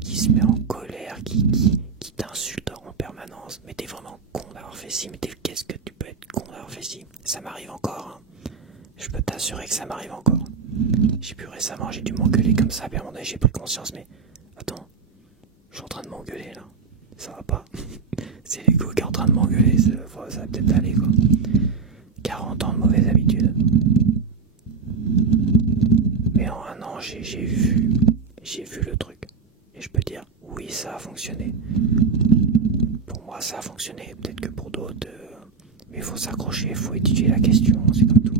Qui se met en colère, qui t'insulte en permanence. Mais t'es vraiment con d'avoir fait ci. Mais qu'est-ce que tu peux être con d'avoir fait ci? Ça m'arrive encore, hein. Je peux t'assurer que ça m'arrive encore. J'ai pu récemment, j'ai dû m'engueuler comme ça, puis à un moment donné j'ai pris conscience, mais attends, je suis en train de m'engueuler là, ça va pas. C'est l'ego qui est en train de m'engueuler, ça va peut-être aller quoi. 40 ans de mauvaises habitudes. Mais en un an j'ai vu le truc. Et je peux dire, oui ça a fonctionné. Pour moi ça a fonctionné, peut-être que pour d'autres, mais il faut s'accrocher, il faut étudier la question, c'est comme tout.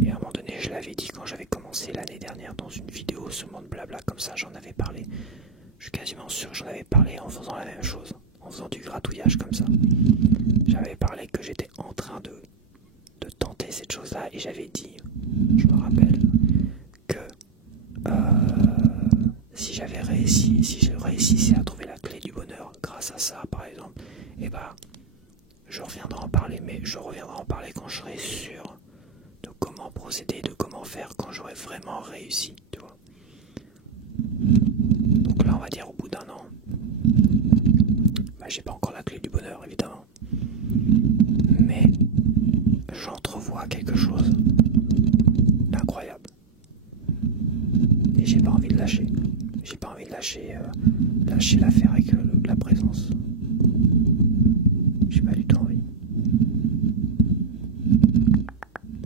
Et à un moment donné, je l'avais dit quand j'avais commencé l'année dernière dans une vidéo, ce monde blabla comme ça, j'en avais parlé. Je suis quasiment sûr que j'en avais parlé en faisant la même chose, en faisant du gratouillage comme ça. J'avais parlé que j'étais en train de tenter cette chose-là et j'avais dit, je me rappelle, que si je réussissais à trouver la clé du bonheur grâce à ça par exemple, et bah je reviendrai en parler, mais je reviendrai en parler quand je serai sûr de comment procéder, de comment faire quand j'aurai vraiment réussi, tu vois. Donc là on va dire au bout d'un an, bah j'ai pas encore la clé du bonheur évidemment, mais j'entrevois quelque chose d'incroyable. Et j'ai pas envie de lâcher. J'ai pas envie de lâcher l'affaire avec la présence. J'ai pas du tout envie.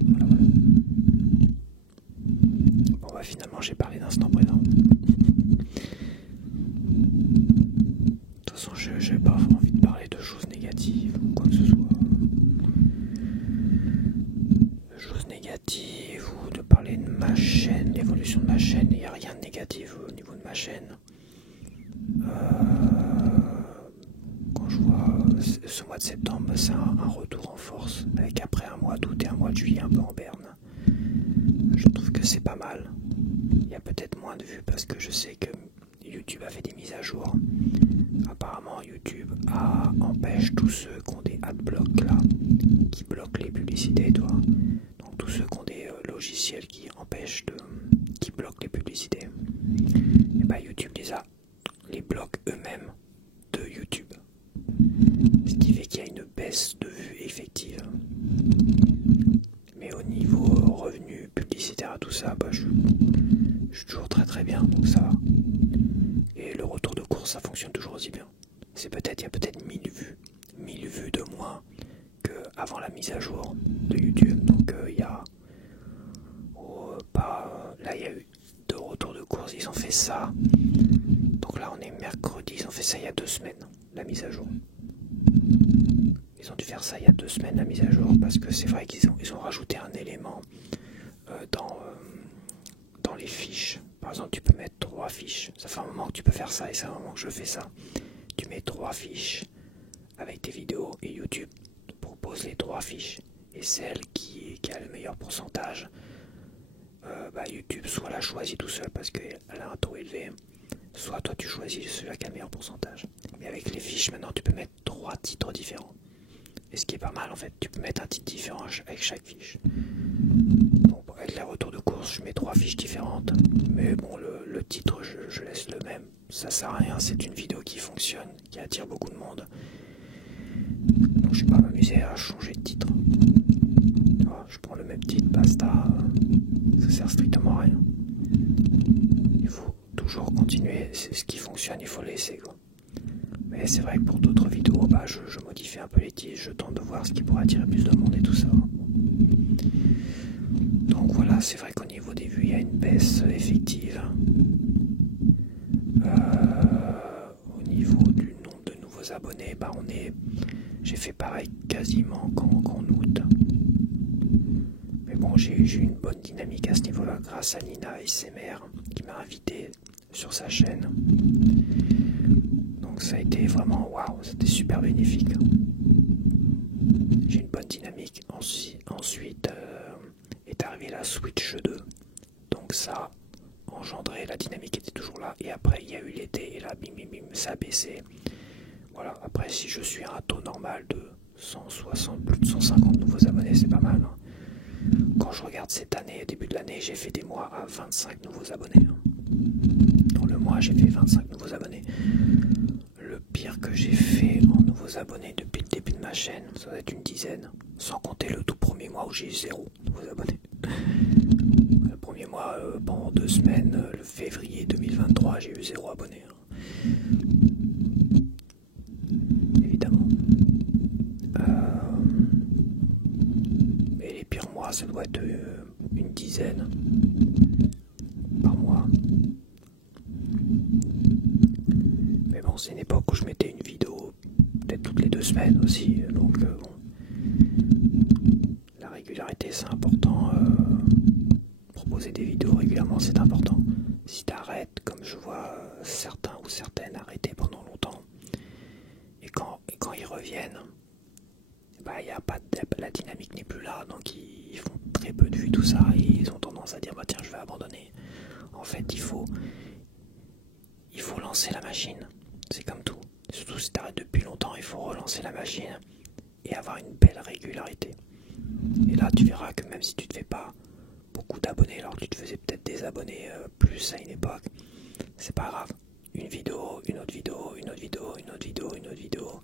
Voilà. Bon bah finalement j'ai parlé d'instant présent. De toute façon j'ai pas envie de parler de choses négatives ou quoi que ce soit. De choses négatives ou de parler de ma chaîne, l'évolution de ma chaîne. Il n'y a rien de négatif au niveau de ma chaîne. Quand je vois ce mois de septembre, c'est un retour en force, avec après un mois d'août et un mois de juillet un peu en berne. Je trouve que c'est pas mal. Il y a peut-être moins de vues parce que je sais que YouTube a fait des mises à jour. Apparemment YouTube empêche tous ceux qui ont des adblocks là, qui bloquent les publicités, toi. Donc tous ceux qui ont des logiciels qui bloquent les publicités. Et bah YouTube les bloque eux-mêmes de YouTube. Ce qui fait qu'il y a une baisse de vues effective. Mais au niveau revenu publicitaire, tout ça, bah, je suis toujours très très bien, donc ça va. Et le retour de course, ça fonctionne toujours aussi bien. Il y a peut-être 1000 vues de moins qu'avant la mise à jour de YouTube. Donc il y a là il y a eu 2 retours de course, ils ont fait ça. Donc là on est mercredi, ils ont fait ça il y a 2 semaines. la mise à jour. Ils ont dû faire ça il y a 2 semaines, la mise à jour, parce que c'est vrai qu'ils ont rajouté un élément dans les fiches. Par exemple, tu peux mettre 3 fiches. Ça fait un moment que tu peux faire ça et c'est un moment que je fais ça. Tu mets 3 fiches avec tes vidéos et YouTube te propose les 3 fiches. Et celle qui a le meilleur pourcentage, YouTube soit la choisit tout seul parce qu'elle a un taux élevé, soit toi tu choisis celui qui a le meilleur pourcentage. Mais avec les fiches, maintenant tu peux mettre 3 titres différents. Et ce qui est pas mal en fait, tu peux mettre un titre différent avec chaque fiche. Bon, avec les retours de course, je mets 3 fiches différentes. Mais bon, le titre, je laisse le même. Ça sert à rien, c'est une vidéo qui fonctionne, qui attire beaucoup de monde. Donc je vais pas m'amuser à changer de titre. Je prends le même titre, basta. Ça sert strictement à rien. Il faut toujours continuer. C'est ce qui fonctionne, il faut laisser quoi. Mais c'est vrai que pour d'autres vidéos, je modifie un peu les titres, je tente de voir ce qui pourrait attirer plus de monde et tout ça. Donc voilà, c'est vrai qu'au niveau des vues, il y a une baisse effective. Au niveau du nombre de nouveaux abonnés, j'ai fait pareil quasiment qu'en août. Mais bon, j'ai eu une bonne dynamique à ce niveau-là grâce à Nina ASMR qui m'a invité sur sa chaîne. Donc ça a été vraiment waouh, c'était super bénéfique. J'ai une bonne dynamique. Ensuite est arrivée la Switch 2. Donc ça engendré, la dynamique était toujours là. Et après il y a eu l'été et là bim bim bim, ça a baissé. Voilà, après si je suis à un taux normal de 160, plus de 150 nouveaux abonnés, c'est pas mal. Hein. Quand je regarde cette année, début de l'année, j'ai fait des mois à 25 nouveaux abonnés. Hein. Dans le mois, j'ai fait 25 nouveaux abonnés. Le pire que j'ai fait en nouveaux abonnés depuis le début de ma chaîne, ça va être une dizaine, sans compter le tout premier mois où j'ai eu 0 nouveaux abonnés. Le premier mois, pendant 2 semaines, le février 2023, j'ai eu 0 abonnés. Hein. Évidemment. Et les pires mois, ça doit être une dizaine par mois. Mais bon, c'est une époque où je mettais une vidéo peut-être toutes les 2 semaines aussi, donc bon. La régularité c'est important, proposer des vidéos régulièrement c'est important. Si t'arrêtes, comme je vois certains ou certaines arrêter pendant longtemps, et quand ils reviennent, y a pas la dynamique n'est plus là, donc ils font très peu de vues, tout ça, et ils ont tendance à dire tiens je vais abandonner. En fait il faut lancer la machine, c'est comme tout. Surtout si t'arrêtes depuis longtemps, il faut relancer la machine et avoir une belle régularité. Et là tu verras que même si tu te fais pas beaucoup d'abonnés, alors que tu te faisais peut-être des abonnés plus à une époque, c'est pas grave. Une vidéo, une autre vidéo, une autre vidéo, une autre vidéo, une autre vidéo.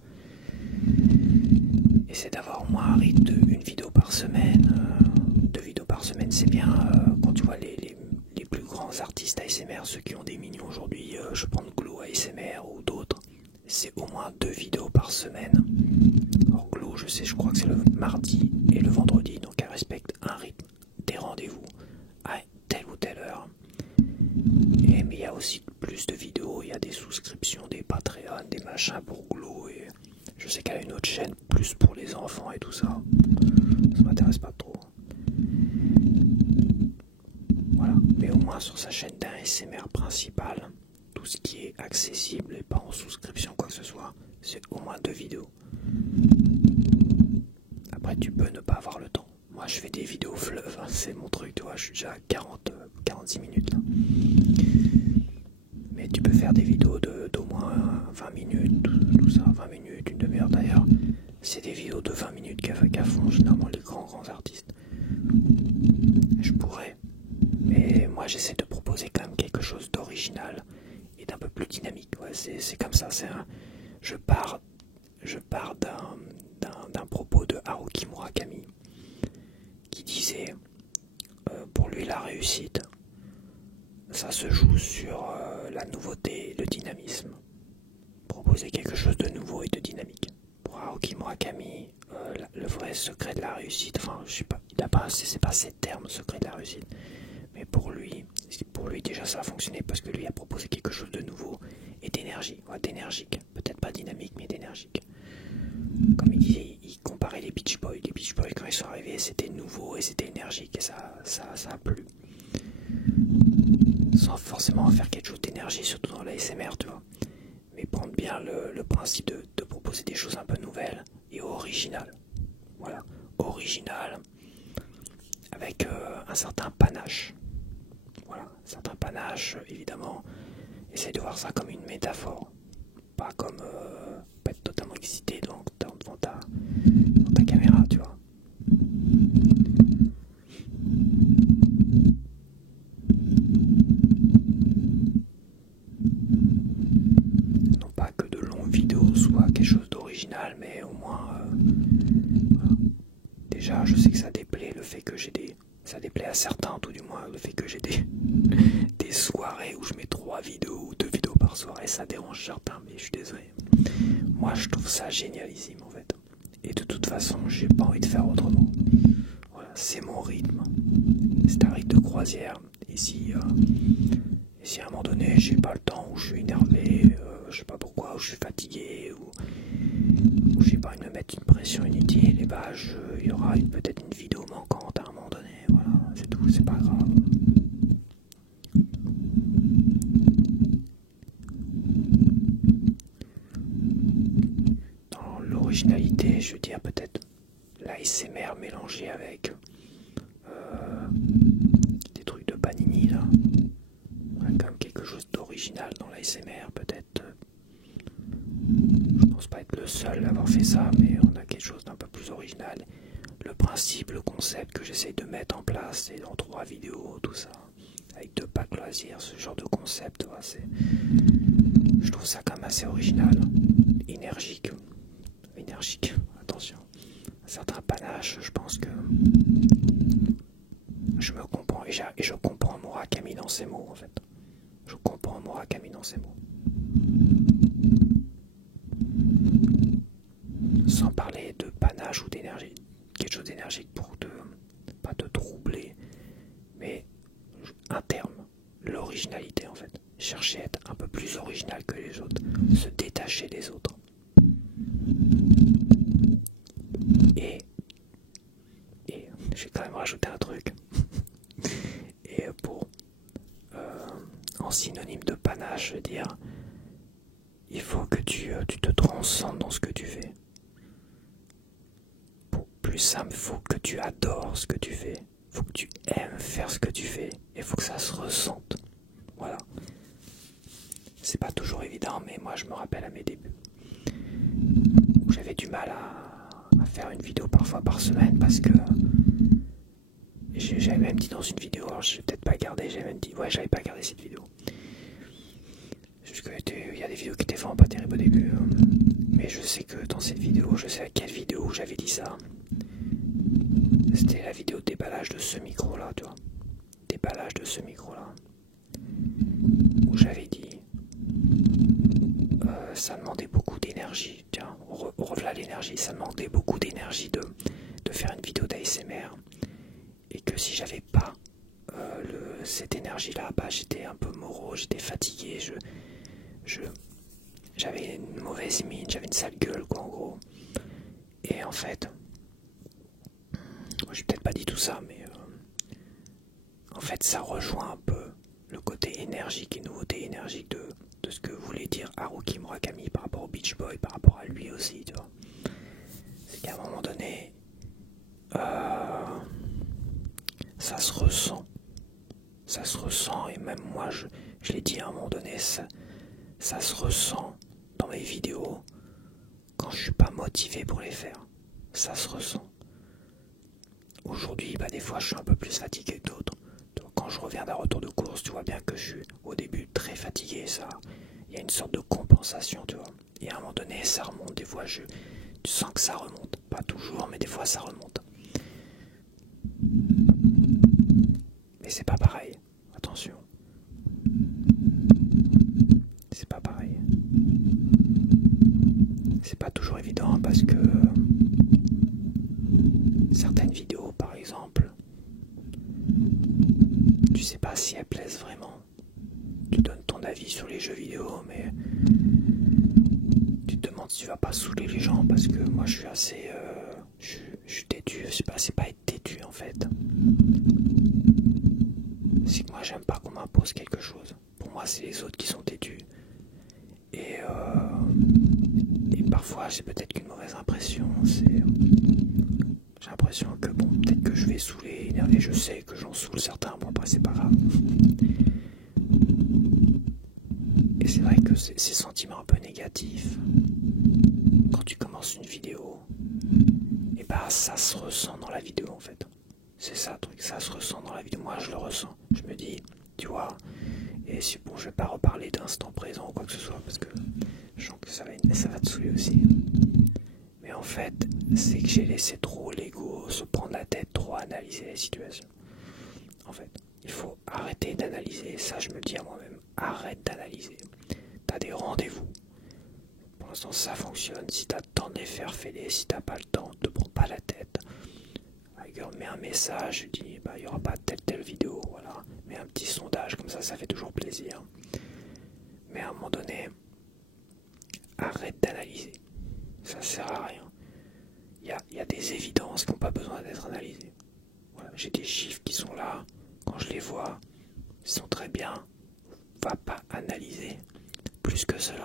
Essaie d'avoir au moins un rythme d'une vidéo par semaine. 2 vidéos par semaine, c'est bien. Quand tu vois les plus grands artistes ASMR, ceux qui ont des millions aujourd'hui, je prends Glow ASMR ou d'autres, c'est au moins 2 vidéos par semaine. Alors Glow, je crois que c'est le mardi et le vendredi, donc elle respecte un rythme, des rendez-vous à telle ou telle heure. Mais il y a aussi plus de vidéos, il y a des souscriptions, des Patreon, des machins pour Glow, et je sais qu'elle a une autre chaîne plus pour les enfants et tout ça. Ça m'intéresse pas trop. Voilà, mais au moins sur sa chaîne d'ASMR principale, tout ce qui est accessible et pas en souscription quoi que ce soit, c'est au moins 2 vidéos. Après tu peux ne pas avoir le temps. Moi je fais des vidéos fleuves, hein, c'est mon truc, tu vois, je suis déjà à 46 minutes là. Mais tu peux faire des vidéos d'au moins 20 minutes, tout ça, 20 minutes, une demi-heure d'ailleurs. C'est des vidéos de 20 minutes qu'à fond généralement les grands artistes. Je pourrais, mais moi j'essaie de proposer quand même quelque chose d'original et d'un peu plus dynamique. Ouais, c'est comme ça, je pars d'un propos de Haruki Murakami qui disait pour lui la réussite ça se joue sur la nouveauté et le dynamisme. Proposer quelque chose de nouveau et de dynamique. Pour Haruki Murakami, le vrai secret de la réussite, enfin je sais pas, c'est pas ces termes secret de la réussite, mais pour lui déjà ça a fonctionné parce que lui a proposé quelque chose de nouveau et d'énergie, d'énergique, peut-être pas dynamique mais qui sont arrivés, c'était nouveau et c'était énergique et ça a plu. Sans forcément faire quelque chose d'énergie, surtout dans l'ASMR, tu vois. Mais prendre bien le principe de proposer des choses un peu nouvelles et originales. Voilà, original, avec un certain panache. Voilà, un certain panache, évidemment. Essaye de voir ça comme une métaphore. Pas comme pas être totalement excité devant ta caméra, tu vois. Non pas que de longues vidéos soient quelque chose d'original, mais au moins voilà. Déjà je sais que ça déplaît le fait que j'ai ça déplaît à certains, tout du moins, le fait que j'ai des soirées où je mets 3 vidéos ou 2 vidéos par soirée, ça dérange certains, mais je suis désolé. Moi je trouve ça génialissime en fait. Et de toute façon, j'ai pas envie de faire autrement. Voilà, c'est mon rythme. C'est un rythme de croisière. Et si à un moment donné, j'ai pas le temps, ou je suis énervé, je sais pas pourquoi, ou je suis fatigué, ou j'ai pas envie de me mettre une pression inutile, et bah il y aura peut-être une vidéo manquante à un moment donné. Voilà, c'est tout, c'est pas grave. Dans l'originalité, je veux dire peut-être l'ASMR mélangé avec des trucs de Panini là. Voilà, comme quelque chose d'original dans l'ASMR peut-être. Je pense pas être le seul à avoir fait ça, mais on a quelque chose d'un peu plus original. Le principe, le concept que j'essaye de mettre en place, c'est dans 3 vidéos, tout ça, avec 2 packs loisirs, ce genre de concept, ouais, je trouve ça quand même assez original, énergique, attention, un certain panache, je pense que je me comprends, et je comprends Murakami dans ses mots en fait, je comprends Murakami dans ses mots. Sans parler de panache ou d'énergie, quelque chose d'énergique pour pas te troubler, mais un terme, l'originalité en fait. Chercher à être un peu plus original que les autres, se détacher des autres. Et j'ai quand même rajouté un truc. Et en synonyme de panache, je veux dire, il faut que tu te transcendes dans ce que tu fais. Plus simple, il faut que tu adores ce que tu fais. Il faut que tu aimes faire ce que tu fais. Et il faut que ça se ressente. Voilà. C'est pas toujours évident, mais moi je me rappelle à mes débuts où j'avais du mal à faire une vidéo parfois par semaine parce que j'avais même dit dans une vidéo, alors je vais peut-être pas garder, j'avais même dit, ouais, j'avais pas gardé cette vidéo. Parce qu'il y a des vidéos qui étaient vraiment pas terribles au début. Mais je sais que dans cette vidéo, je sais à quelle vidéo j'avais dit ça. C'était la vidéo de déballage de ce micro là, tu vois. Déballage de ce micro là. Où j'avais dit ça demandait beaucoup d'énergie. Tiens, on revient à l'énergie. Ça demandait beaucoup d'énergie de faire une vidéo d'ASMR. Et que si j'avais pas cette énergie là, bah j'étais un peu morose, j'étais fatigué, j'avais une mauvaise mine, j'avais une sale gueule quoi en gros. Et en fait, j'ai peut-être pas dit tout ça, mais en fait ça rejoint un peu le côté énergique et nouveauté énergique de ce que voulait dire Haruki Murakami par rapport au Beach Boy, par rapport à lui aussi, tu vois. C'est qu'à un moment donné, ça se ressent. Ça se ressent, et même moi je l'ai dit à un moment donné, ça se ressent dans mes vidéos quand je suis pas motivé pour les faire. Ça se ressent. Aujourd'hui, bah, des fois je suis un peu plus fatigué que d'autres. Donc, quand je reviens d'un retour de course, tu vois bien que je suis au début très fatigué, ça. Il y a une sorte de compensation, tu vois. Et à un moment donné, ça remonte. Des fois, tu sens que ça remonte. Pas toujours, mais des fois, ça remonte. Mais c'est pas pareil. Attention. C'est pas pareil. C'est pas toujours évident parce que certaines vidéos, par exemple, tu sais pas si elles plaisent vraiment. Tu donnes ton avis sur les jeux vidéo, mais tu te demandes si tu vas pas saouler les gens parce que moi je suis assez... Je suis têtu, c'est pas être têtu en fait. C'est que moi j'aime pas qu'on m'impose quelque chose. Pour moi c'est les autres qui sont têtus. Et parfois c'est peut-être qu'une mauvaise impression. J'ai l'impression que bon, peut-être que je vais saouler, énerver, je sais que j'en saoule certains, bon après c'est pas grave. Et c'est vrai que ces sentiments un peu négatifs, quand tu commences une vidéo, et bah ça se ressent dans la vidéo en fait. C'est ça le truc, ça se ressent dans la vidéo, moi je le ressens. Je me dis, tu vois, et c'est bon, je vais pas reparler d'instant présent ou quoi que ce soit, parce que je sens que ça va te saouler aussi. Mais en fait, c'est que j'ai laissé trop l'ego se prendre la tête, trop analyser les situations. En fait, il faut arrêter d'analyser, ça je me le dis à moi-même, arrête d'analyser. T'as des rendez-vous. Pour l'instant ça fonctionne, si t'as le temps de les faire, fais-les, si t'as pas le temps, te prends pas la tête. Mets un message, dis bah il y aura pas telle vidéo, voilà. Mets un petit sondage, comme ça fait toujours plaisir. Mais à un moment donné, arrête d'analyser. Ça sert à rien. Il y a des évidences qui n'ont pas besoin d'être analysées. Voilà, j'ai des chiffres qui sont là, quand je les vois, ils sont très bien. Va pas analyser plus que cela.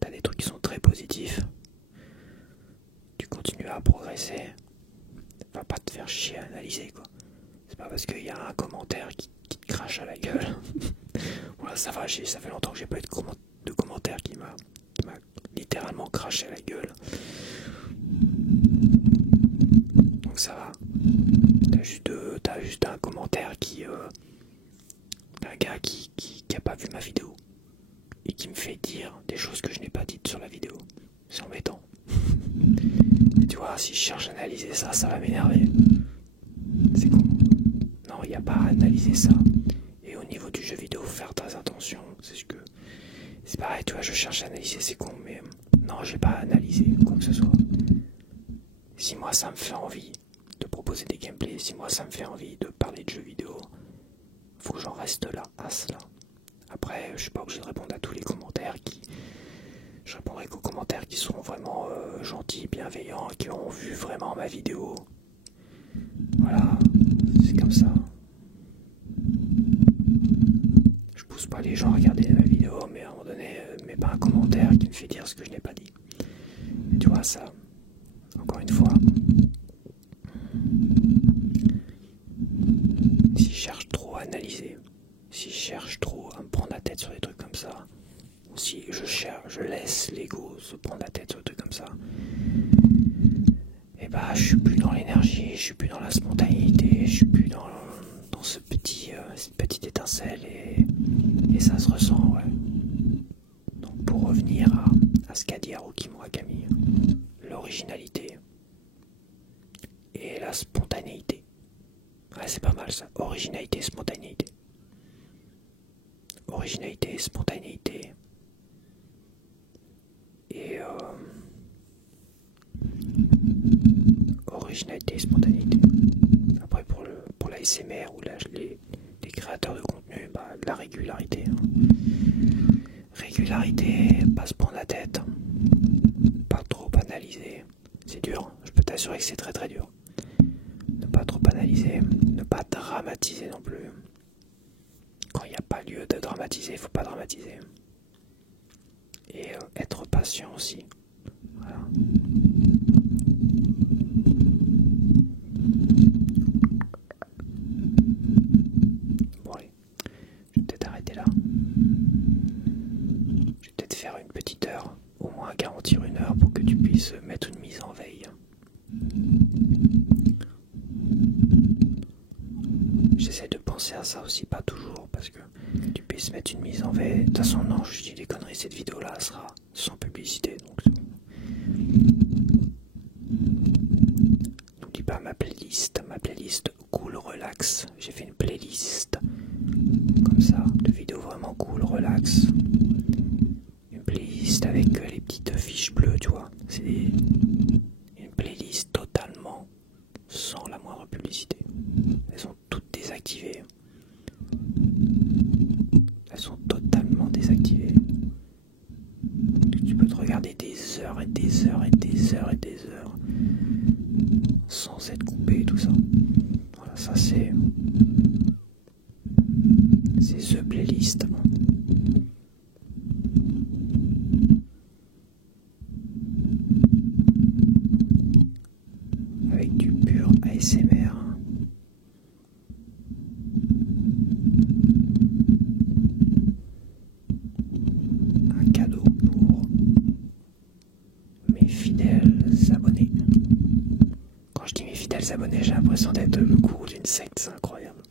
T'as des trucs qui sont très positifs. Tu continues à progresser. Va pas te faire chier à analyser quoi. C'est pas parce qu'il y a un commentaire qui te crache à la gueule. Voilà, ça va, ça fait longtemps que j'ai pas eu de commentaire qui m'a littéralement craché à la gueule. Donc ça va. T'as juste un commentaire d'un gars qui a pas vu ma vidéo et qui me fait dire des choses que je n'ai pas dites sur la vidéo. C'est embêtant. Et tu vois, si je cherche à analyser ça, ça va m'énerver. C'est con. Non, il n'y a pas à analyser ça. Et au niveau du jeu vidéo, faire très attention. C'est pareil, tu vois, je cherche à analyser, c'est con, mais non, j'ai pas à analyser quoi que ce soit. Si moi ça me fait envie de proposer des gameplays, si moi ça me fait envie de parler de jeux vidéo, faut que j'en reste là, à cela. Après, je suis pas obligé de répondre à tous les commentaires Je répondrai qu'aux commentaires qui sont vraiment gentils, bienveillants, qui ont vu vraiment ma vidéo. Voilà, c'est comme ça. Je pousse pas les gens à regarder ma vidéo, mais à un moment donné, mets pas un commentaire qui me fait dire ce que je n'ai pas dit. Et tu vois ça, encore une fois, si je cherche trop à analyser, si je cherche trop à me prendre la tête sur des trucs comme ça, ou si je laisse l'ego se prendre la tête sur des trucs comme ça, et bah je suis plus dans l'énergie, je suis plus dans la spontanéité, je suis plus dans cette petite étincelle et ça se ressent, ouais. Donc pour revenir à ce qu'a dit Haruki Murakami, l'originalité et la spontanéité. Ouais, c'est pas mal ça, originalité et spontanéité. Originalité et spontanéité. Et originalité et spontanéité. Après pour la SMR ou les créateurs de contenu, bah, de la régularité. Régularité, pas se prendre la tête, pas trop analyser. C'est dur, je peux t'assurer que c'est très très dur. Ne pas trop analyser, ne pas dramatiser non plus. Quand il n'y a pas lieu de dramatiser, il ne faut pas dramatiser. Et être patient aussi. Voilà. Bon allez, je vais peut-être arrêter là. Je vais peut-être faire une petite heure, au moins garantir une heure pour que tu puisses mettre une mise en veille. J'essaie de penser à ça aussi, pas toujours, parce que tu puisses mettre une mise en veille. De toute façon, non, je dis des conneries, cette vidéo-là sera sans publicité, donc c'est bon. N'oublie pas ma playlist cool, relax. J'ai fait une playlist comme ça, de vidéos vraiment cool, relax. Une playlist avec les petites fiches bleues, tu vois. C'est une playlist totalement sans la moindre publicité. Elles sont toutes désactivées. Elles sont totalement désactivées. Tu peux te regarder des heures et des heures et des heures et des heures sans censé être coupé et tout ça. Voilà, ça c'est The Playlist. Avec du pur ASMR. Un cadeau pour mes fidèles abonnés. Quand je dis mes fidèles abonnés, j'ai l'impression d'être le gourou d'une secte, c'est incroyable.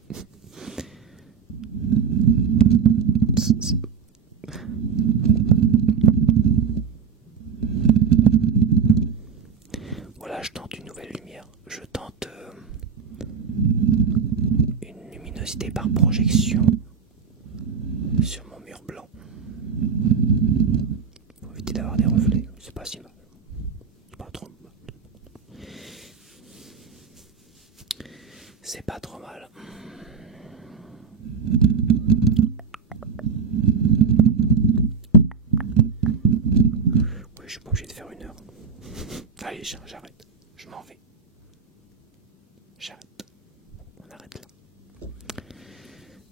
Voilà, je tente une nouvelle lumière. Je tente une luminosité par projection sur mon mur blanc. Pour éviter d'avoir des reflets, c'est pas si mal. C'est pas trop mal. C'est pas trop mal. Oui, je suis pas obligé de faire 1 heure. Allez, j'arrête. Je m'en vais. J'arrête. On arrête là.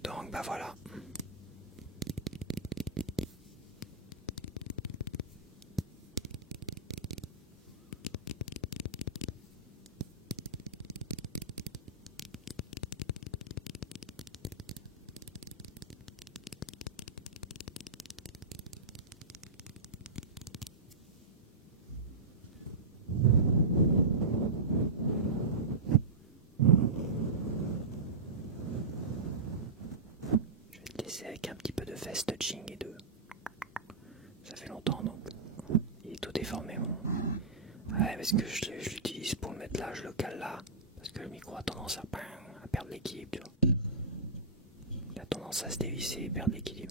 Donc, bah voilà. C'est avec un petit peu de fast touching et de... Ça fait longtemps donc il est tout déformé. Ouais, parce que je l'utilise pour le mettre là, je le cale là. Parce que le micro a tendance à perdre l'équilibre, tu vois. Il a tendance à se dévisser et perdre l'équilibre.